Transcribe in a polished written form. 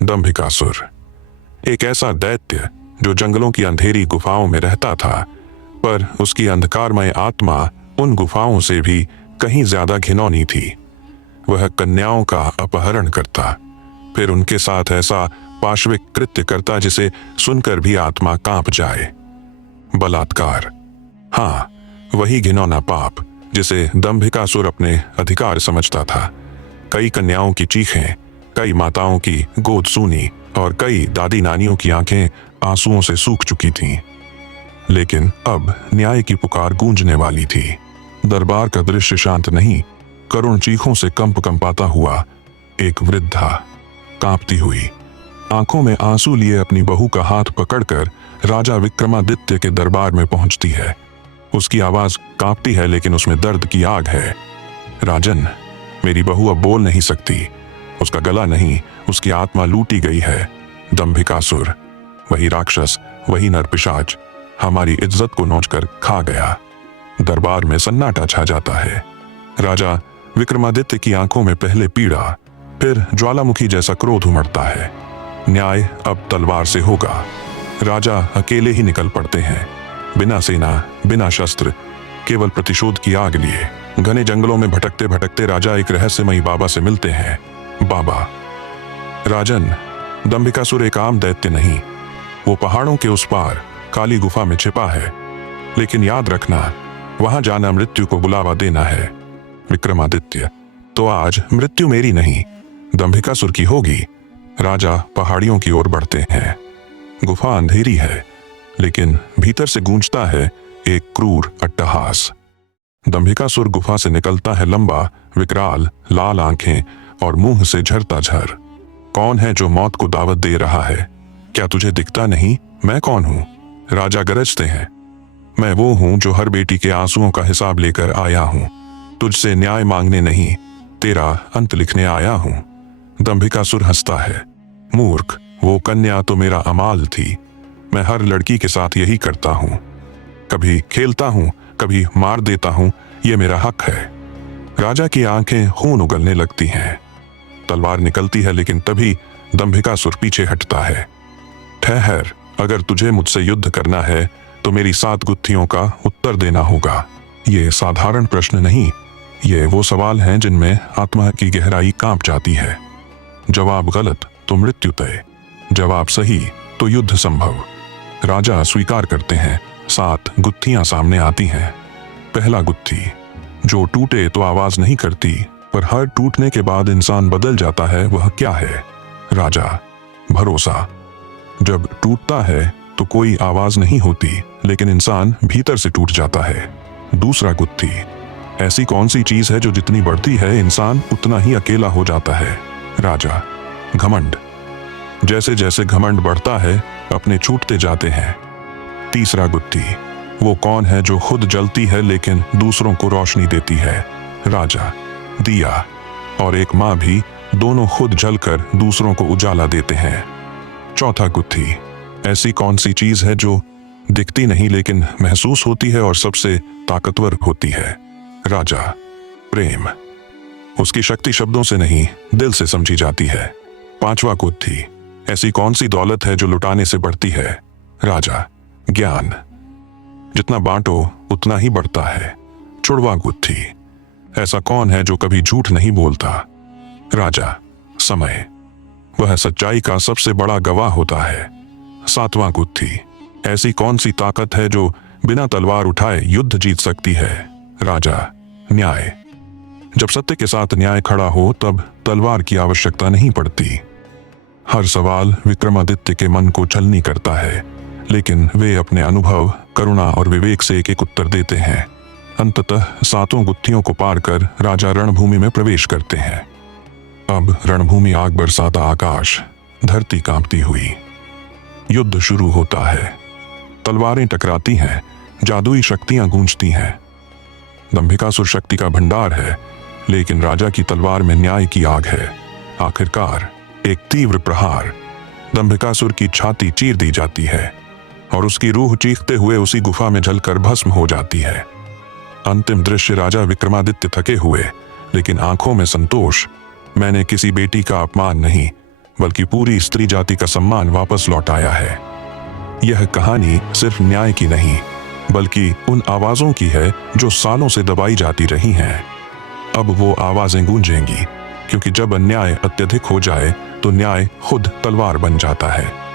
दंभिकासुर एक ऐसा दैत्य जो जंगलों की अंधेरी गुफाओं में रहता था, पर उसकी अंधकारमय आत्मा उन गुफाओं से भी कहीं ज्यादा घिनौनी थी। वह कन्याओं का अपहरण करता, फिर उनके साथ ऐसा पाशविक कृत्य करता जिसे सुनकर भी आत्मा कांप जाए। बलात्कार, हाँ, वही घिनौना पाप जिसे दंभिकासुर अपने अधिकार समझता था। कई कन्याओं की चीखें, कई माताओं की गोद सूनी और कई दादी नानियों की आंखें आंसुओं से सूख चुकी थीं। लेकिन अब न्याय की पुकार गूंजने वाली थी। दरबार का दृश्य शांत नहीं, करुण चीखों से कंपाता हुआ एक वृद्धा कांपती हुई, आंखों में आंसू लिए अपनी बहू का हाथ पकड़कर राजा विक्रमादित्य के दरबार में पहुंचती है। उसकी आवाज कांपती है, लेकिन उसमें दर्द की आग है। राजन, मेरी बहू अब बोल नहीं सकती। उसका गला नहीं, उसकी आत्मा लूटी गई है। दंभिकासुर, वही राक्षस, वही नरपिशाच, हमारी इज्जत को नोचकर खा गया। दरबार में सन्नाटा छा जाता है। राजा विक्रमादित्य की आंखों में पहले पीड़ा, फिर ज्वालामुखी जैसा क्रोध उमड़ता है। न्याय अब तलवार से होगा। राजा अकेले ही निकल पड़ते हैं, बिना सेना, बिना शस्त्र, केवल प्रतिशोध की आग लिए। घने जंगलों में भटकते भटकते राजा एक रहस्यमयी बाबा से मिलते हैं। बाबा, राजन, दंभिकासुर एक आम दैत्य नहीं, वो पहाड़ों के उस पार काली गुफा में छिपा है। लेकिन याद रखना, वहां जाना मृत्यु को बुलावा देना है। विक्रमादित्य, तो आज मृत्यु मेरी नहीं, दंभिकासुर की होगी। राजा पहाड़ियों की ओर बढ़ते हैं। गुफा अंधेरी है, लेकिन भीतर से गूंजता है एक क्रूर अट्टहास। दंभिकासुर गुफा से निकलता है, लंबा, विकराल, लाल आंखें और मुंह से झरता झर। कौन है जो मौत को दावत दे रहा है? क्या तुझे दिखता नहीं मैं कौन हूं? राजा गरजते हैं। मैं वो हूं जो हर बेटी के आंसुओं का हिसाब लेकर आया हूं। तुझसे न्याय मांगने नहीं, तेरा अंत लिखने आया हूं। दंभिकासुर हंसता है। मूर्ख, वो कन्या तो मेरा अमाल थी। मैं हर लड़की के साथ यही करता हूं। कभी खेलता हूं, कभी मार देता हूं, ये मेरा हक है। राजा की आंखें खून उगलने लगती हैं। तलवार निकलती है, लेकिन तभी दंभिकासुर पीछे हटता है। ठहर, अगर तुझे मुझसे युद्ध करना है तो मेरी 7 गुत्थियों का उत्तर देना होगा। ये साधारण प्रश्न नहीं, ये वो सवाल हैं जिनमें आत्मा की गहराई कांप जाती है। जवाब गलत तो मृत्यु तय, जवाब सही तो युद्ध संभव। राजा स्वीकार करते हैं। 7 गुत्थियां सामने आती हैं। पहला गुत्थी, जो टूटे तो आवाज नहीं करती, पर हर टूटने के बाद इंसान बदल जाता है, वह क्या है? राजा, भरोसा। जब टूटता है तो कोई आवाज नहीं होती, लेकिन इंसान भीतर से टूट जाता है। दूसरा गुत्थी, ऐसी कौन सी चीज है जो जितनी बढ़ती है इंसान उतना ही अकेला हो जाता है? राजा, घमंड। जैसे जैसे घमंड बढ़ता है, अपने छूटते जाते हैं। तीसरा गुत्थी, वो कौन है जो खुद जलती है लेकिन दूसरों को रोशनी देती है? राजा, दिया। और एक माँ भी, दोनों खुद जलकर दूसरों को उजाला देते हैं। चौथा गुत्थी, ऐसी कौन सी चीज है जो दिखती नहीं लेकिन महसूस होती है और सबसे ताकतवर होती है? राजा, प्रेम। उसकी शक्ति शब्दों से नहीं, दिल से समझी जाती है। पांचवा गुत्थी, ऐसी कौन सी दौलत है जो लुटाने से बढ़ती है? राजा, ज्ञान। जितना बांटो उतना ही बढ़ता है। छुड़वा गुत्थी, ऐसा कौन है जो कभी झूठ नहीं बोलता? राजा, समय। वह सच्चाई का सबसे बड़ा गवाह होता है। सातवां गुत्थी, ऐसी कौन सी ताकत है जो बिना तलवार उठाए युद्ध जीत सकती है? राजा, न्याय। जब सत्य के साथ न्याय खड़ा हो तब तलवार की आवश्यकता नहीं पड़ती। हर सवाल विक्रमादित्य के मन को छलनी करता है, लेकिन वे अपने अनुभव, करुणा और विवेक से एक एक उत्तर देते हैं। अंततः 7 गुत्थियों को पार कर राजा रणभूमि में प्रवेश करते हैं। अब रणभूमि आग बरसाता आकाश, धरती कांपती हुई। युद्ध शुरू होता है। तलवारें टकराती हैं, जादुई शक्तियां गूंजती हैं। दंभिकासुर शक्ति का भंडार है, लेकिन राजा की तलवार में न्याय की आग है। आखिरकार एक तीव्र प्रहार, दंभिकासुर की छाती चीर दी जाती है और उसकी रूह चीखते हुए उसी गुफा में जलकर भस्म हो जाती है। अंतिम दृश्य, राजा विक्रमादित्य थके हुए, लेकिन आंखों में संतोष। मैंने किसी बेटी का अपमान नहीं, बल्कि पूरी स्त्री जाति का सम्मान वापस लौट आया है। यह कहानी सिर्फ न्याय की नहीं, बल्कि उन आवाजों की है जो सालों से दबाई जाती रही हैं। अब वो आवाजें गूंजेंगी, क्योंकि जब अन्याय अत्यधिक हो जाए तो न्याय खुद तलवार बन जाता है।